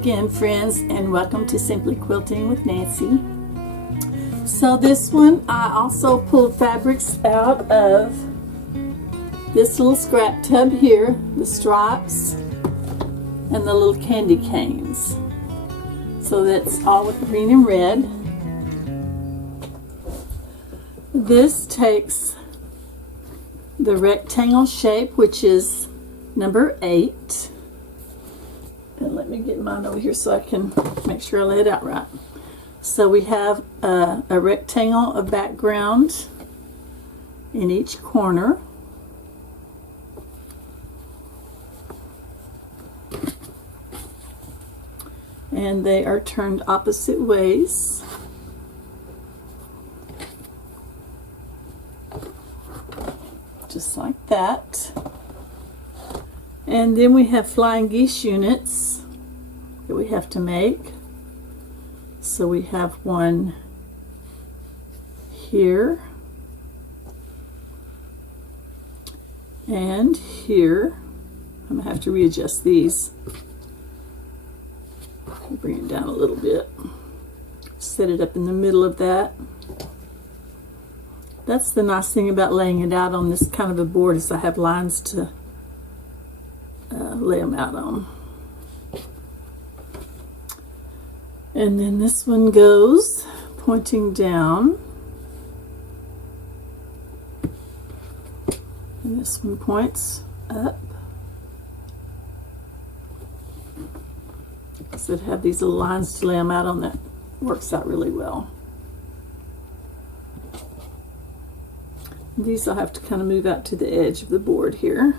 again, friends, and welcome to Simply Quilting with Nancy. So this one, I also pulled fabrics out of this little scrap tub here, the stripes and the little candy canes. So that's all with green and red. This takes the rectangle shape, which is number 8. And let me get mine over here so I can make sure I lay it out right. So we have a rectangle of background in each corner. And they are turned opposite ways. Just like that. And then we have flying geese units that we have to make. So we have one here and here. I'm gonna have to readjust these. Bring it down a little bit. Set it up in the middle of that. That's the nice thing about laying it out on this kind of a board, is I have lines to lay them out on. And then this one goes pointing down, and this one points up. So to have these little lines to lay them out on, that works out really well. These I'll have to kind of move out to the edge of the board here.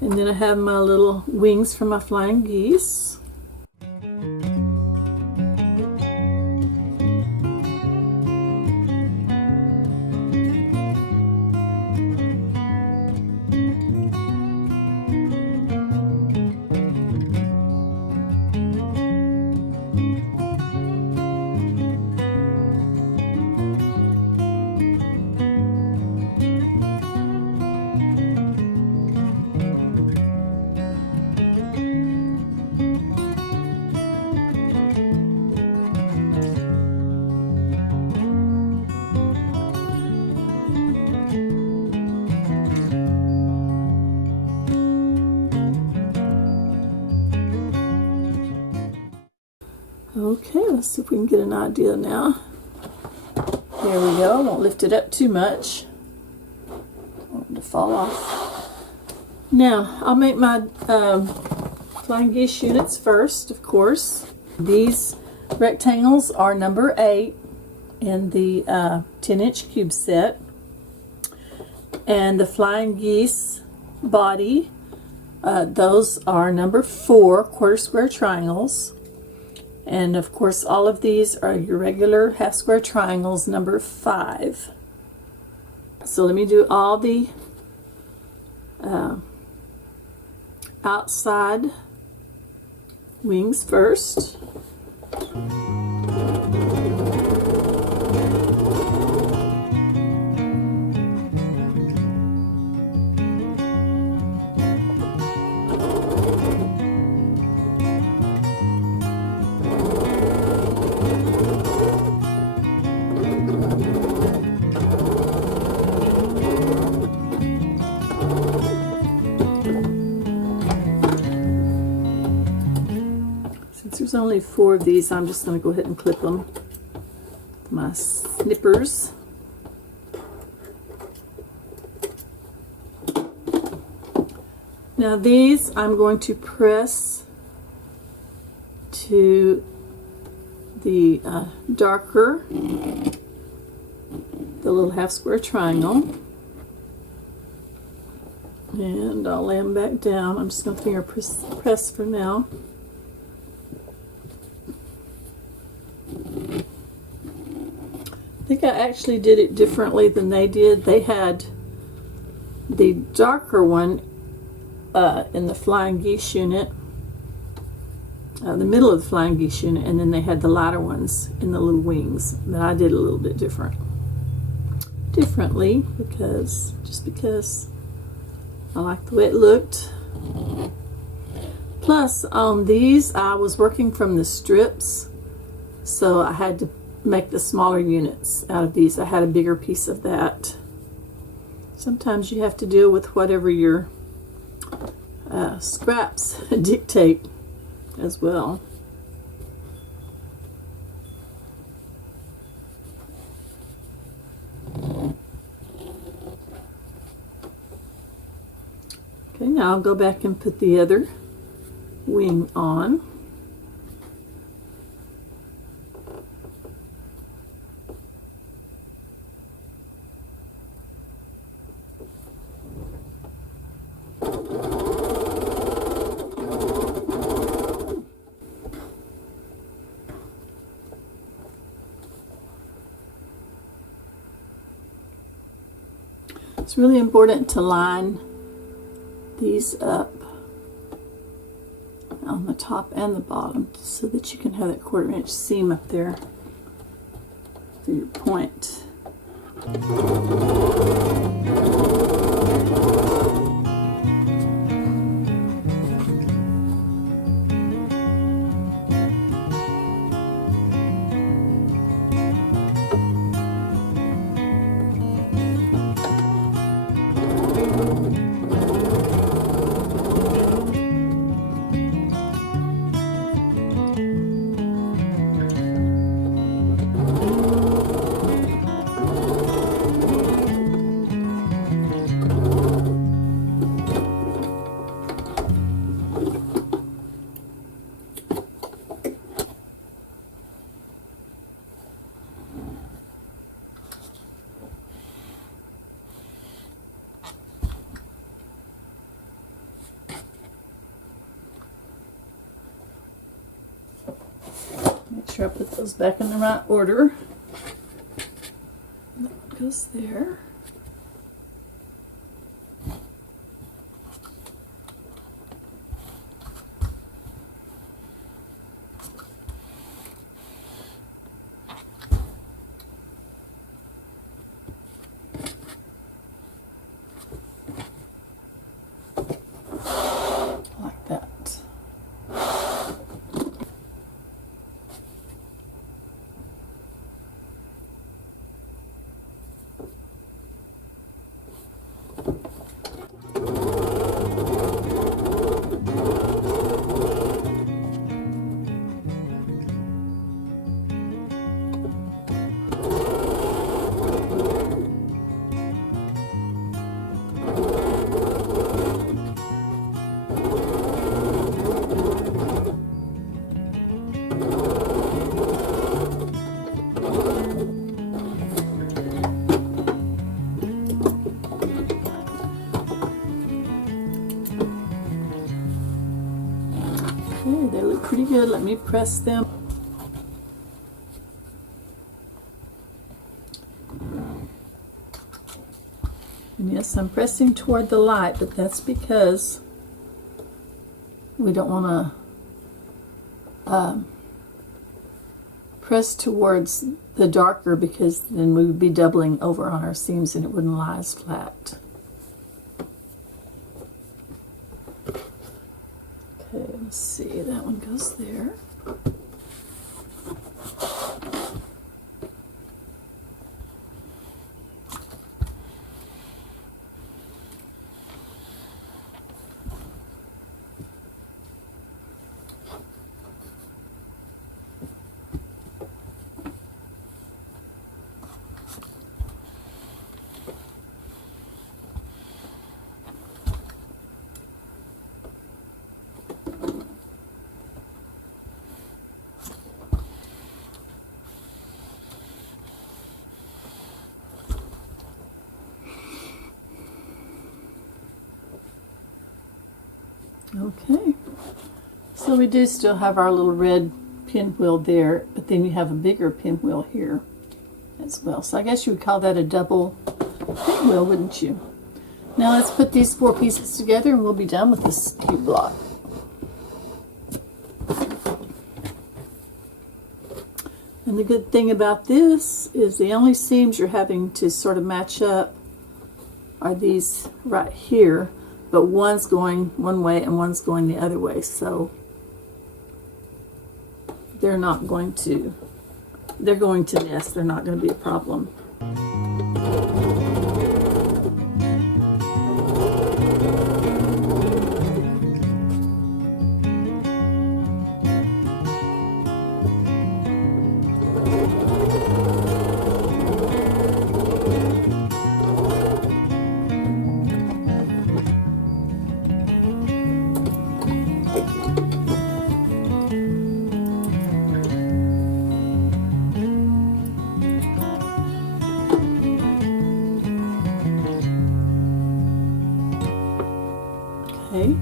And then I have my little wings for my flying geese. Okay, let's see if we can get an idea now. There we go. I won't lift it up too much. I don't want it to fall off. Now, I'll make my flying geese units first, of course. These rectangles are number 8 in the 10-inch cube set. And the flying geese body, those are number 4 quarter square triangles. And of course, all of these are your regular half square triangles, number 5. So let me do all the outside wings first. There's only 4 of these. I'm just going to go ahead and clip them with my snippers. Now these I'm going to press to the darker, the little half square triangle, and I'll lay them back down. I'm just going to finger press for now. I think I actually did it differently than they did. They had the darker one in the flying geese unit, the middle of the flying geese unit, and then they had the lighter ones in the little wings. But I did a little bit differently because I like the way it looked. Plus, on these, I was working from the strips, so I had to make the smaller units out of these. I had a bigger piece of that. Sometimes you have to deal with whatever your scraps dictate as well. Okay, now I'll go back and put the other wing on. It's really important to line these up on the top and the bottom so that you can have that 1/4 inch seam up there for your point. Make sure I put those back in the right order. That goes there. Like that. Okay, they look pretty good. Let me press them. And yes, I'm pressing toward the light, but that's because we don't want to press towards the darker, because then we would be doubling over on our seams and it wouldn't lie as flat. Okay, let's see, that one goes there. Okay, so we do still have our little red pinwheel there, but then you have a bigger pinwheel here as well. So I guess you would call that a double pinwheel, wouldn't you? Now let's put these 4 pieces together and we'll be done with this cube block. And the good thing about this is the only seams you're having to sort of match up are these right here. but one's going one way and one's going the other way, so they're going to nest. They're not going to be a problem. Okay,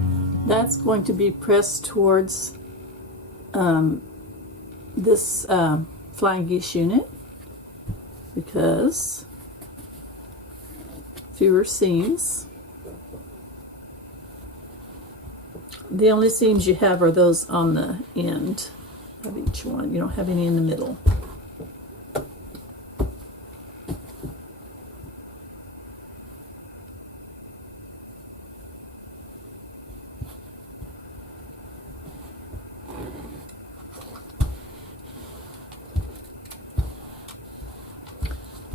that's going to be pressed towards this flying geese unit because fewer seams. The only seams you have are those on the end of each one. You don't have any in the middle.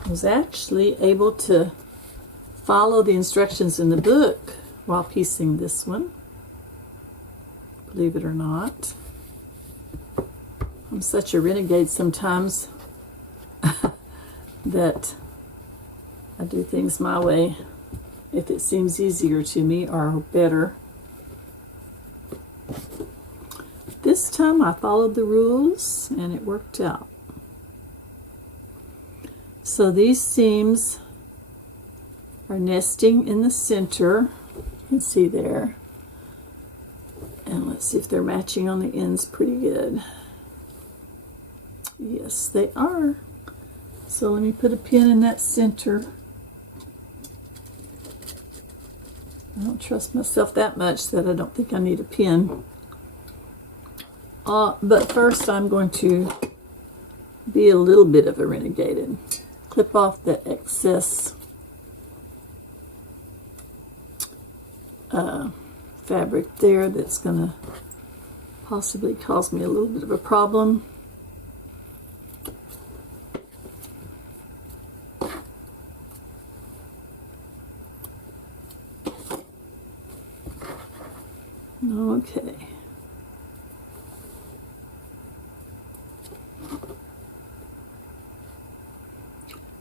I was actually able to follow the instructions in the book while piecing this one, believe it or not. I'm such a renegade sometimes that I do things my way if it seems easier to me or better. This time I followed the rules and it worked out. So these seams are nesting in the center. You can see there. And let's see if they're matching on the ends pretty good. Yes, they are. So let me put a pin in that center. I don't trust myself that much that I don't think I need a pin. But first I'm going to be a little bit of a renegade and clip off the excess fabric there that's going to possibly cause me a little bit of a problem. Okay.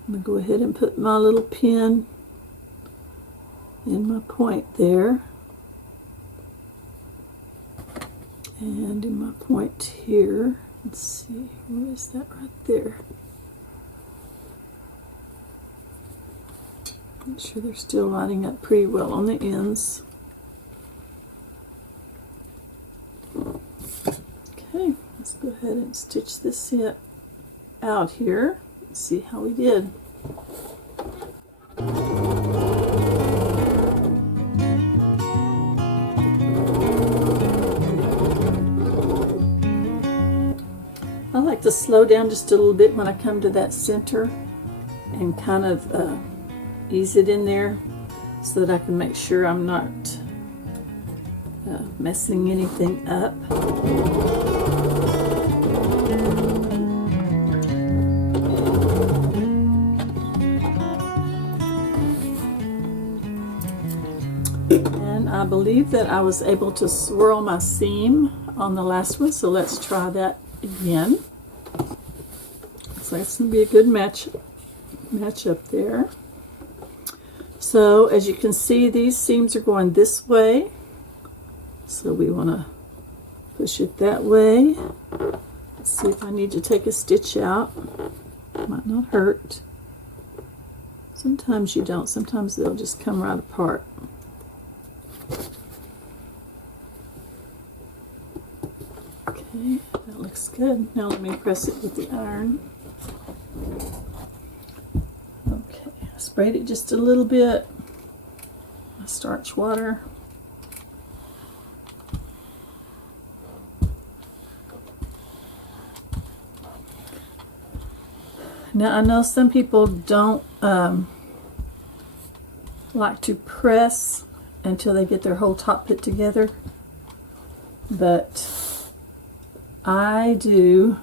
I'm going to go ahead and put my little pin in my point there. And in my point here. Let's see, where is that right there? I'm sure they're still lining up pretty well on the ends. Okay, let's go ahead and stitch this out here. Let's see how we did. I like to slow down just a little bit when I come to that center and kind of ease it in there so that I can make sure I'm not messing anything up. And I believe that I was able to swirl my seam on the last one, so let's try that again. So that's going to be a good match up there. So as you can see, these seams are going this way, so we want to push it that way. Let's see if I need to take a stitch out. Might not hurt. Sometimes you don't. Sometimes they'll just come right apart. Okay, that looks good. Now let me press it with the iron. Okay, I sprayed it just a little bit. My starch water. Now I know some people don't like to press until they get their whole top put together. But I do,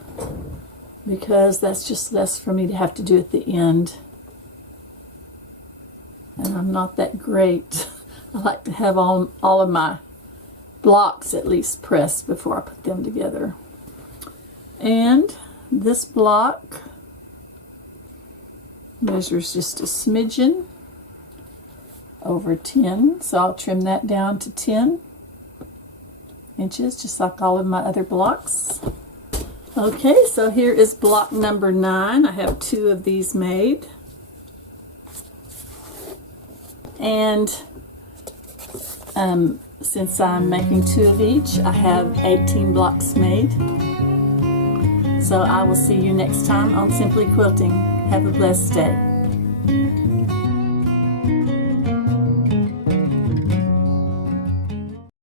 because that's just less for me to have to do at the end. And I'm not that great. I like to have all of my blocks at least pressed before I put them together. And this block measures just a smidgen over 10, so I'll trim that down to 10 inches, just like all of my other blocks. Okay, so here is block number 9. I have 2 of these made. And since I'm making 2 of each, I have 18 blocks made. So I will see you next time on Simply Quilting. Have a blessed day.